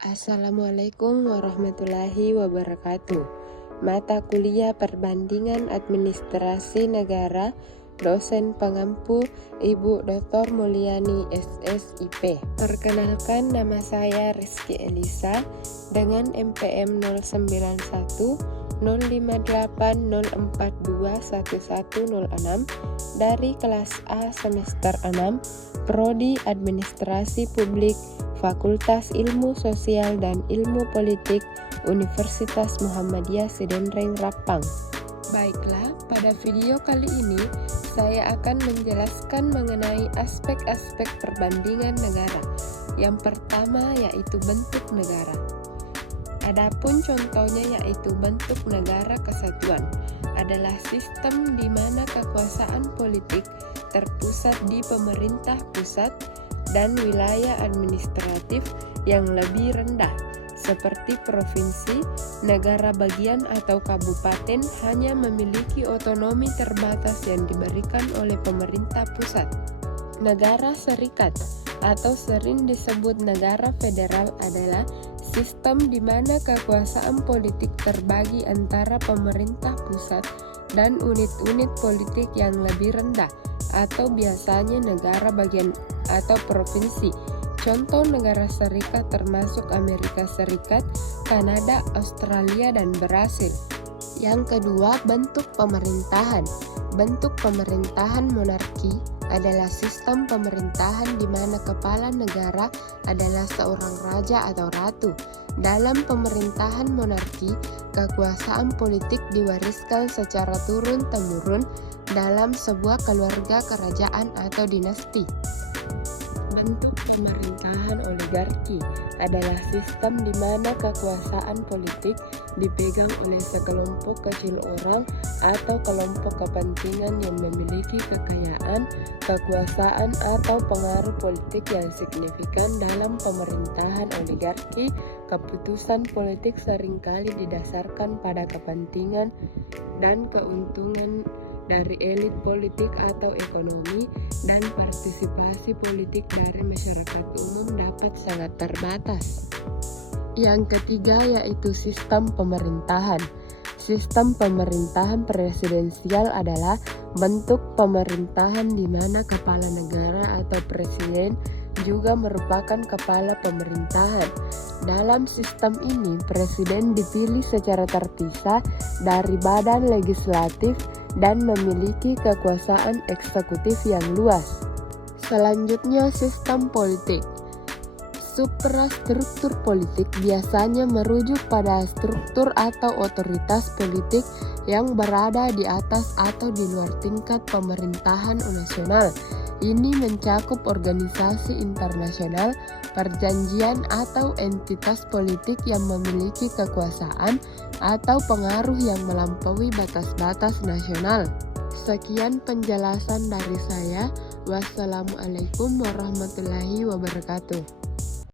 Assalamualaikum warahmatullahi wabarakatuh. Mata kuliah Perbandingan Administrasi Negara, dosen pengampu Ibu Dr. Mulyani SSIP. Perkenalkan, nama saya Rizky Elisa dengan MPM 091 058 042 1106 dari kelas A semester 6, Prodi Administrasi Publik, Fakultas Ilmu Sosial dan Ilmu Politik, Universitas Muhammadiyah Sidenreng Rapang. Baiklah, pada video kali ini saya akan menjelaskan mengenai aspek-aspek perbandingan negara. Yang pertama yaitu bentuk negara. Adapun contohnya yaitu bentuk negara kesatuan adalah sistem di mana kekuasaan politik terpusat di pemerintah pusat dan wilayah administratif yang lebih rendah seperti provinsi, negara bagian atau kabupaten hanya memiliki otonomi terbatas yang diberikan oleh pemerintah pusat. Negara serikat atau sering disebut negara federal adalah sistem di mana kekuasaan politik terbagi antara pemerintah pusat dan unit-unit politik yang lebih rendah atau biasanya negara bagian atau provinsi. Contoh negara serikat termasuk Amerika Serikat, Kanada, Australia, dan Brasil. Yang kedua, bentuk pemerintahan. Bentuk pemerintahan monarki adalah sistem pemerintahan di mana kepala negara adalah seorang raja atau ratu. Dalam pemerintahan monarki, kekuasaan politik diwariskan secara turun-temurun dalam sebuah keluarga kerajaan atau dinasti. Bentuk pemerintahan oligarki adalah sistem di mana kekuasaan politik dipegang oleh sekelompok kecil orang atau kelompok kepentingan yang memiliki kekayaan, kekuasaan, atau pengaruh politik yang signifikan. Dalam pemerintahan oligarki, keputusan politik seringkali didasarkan pada kepentingan dan keuntungan dari elit politik atau ekonomi, dan partisipasi politik dari masyarakat umum dapat sangat terbatas. Yang ketiga yaitu sistem pemerintahan. Sistem pemerintahan presidensial adalah bentuk pemerintahan di mana kepala negara atau presiden juga merupakan kepala pemerintahan. Dalam sistem ini, presiden dipilih secara terpisah dari badan legislatif dan memiliki kekuasaan eksekutif yang luas. Selanjutnya, sistem politik. Suprastruktur politik biasanya merujuk pada struktur atau otoritas politik yang berada di atas atau di luar tingkat pemerintahan nasional. Ini mencakup organisasi internasional, perjanjian atau entitas politik yang memiliki kekuasaan atau pengaruh yang melampaui batas-batas nasional. Sekian penjelasan dari saya. Wassalamualaikum warahmatullahi wabarakatuh.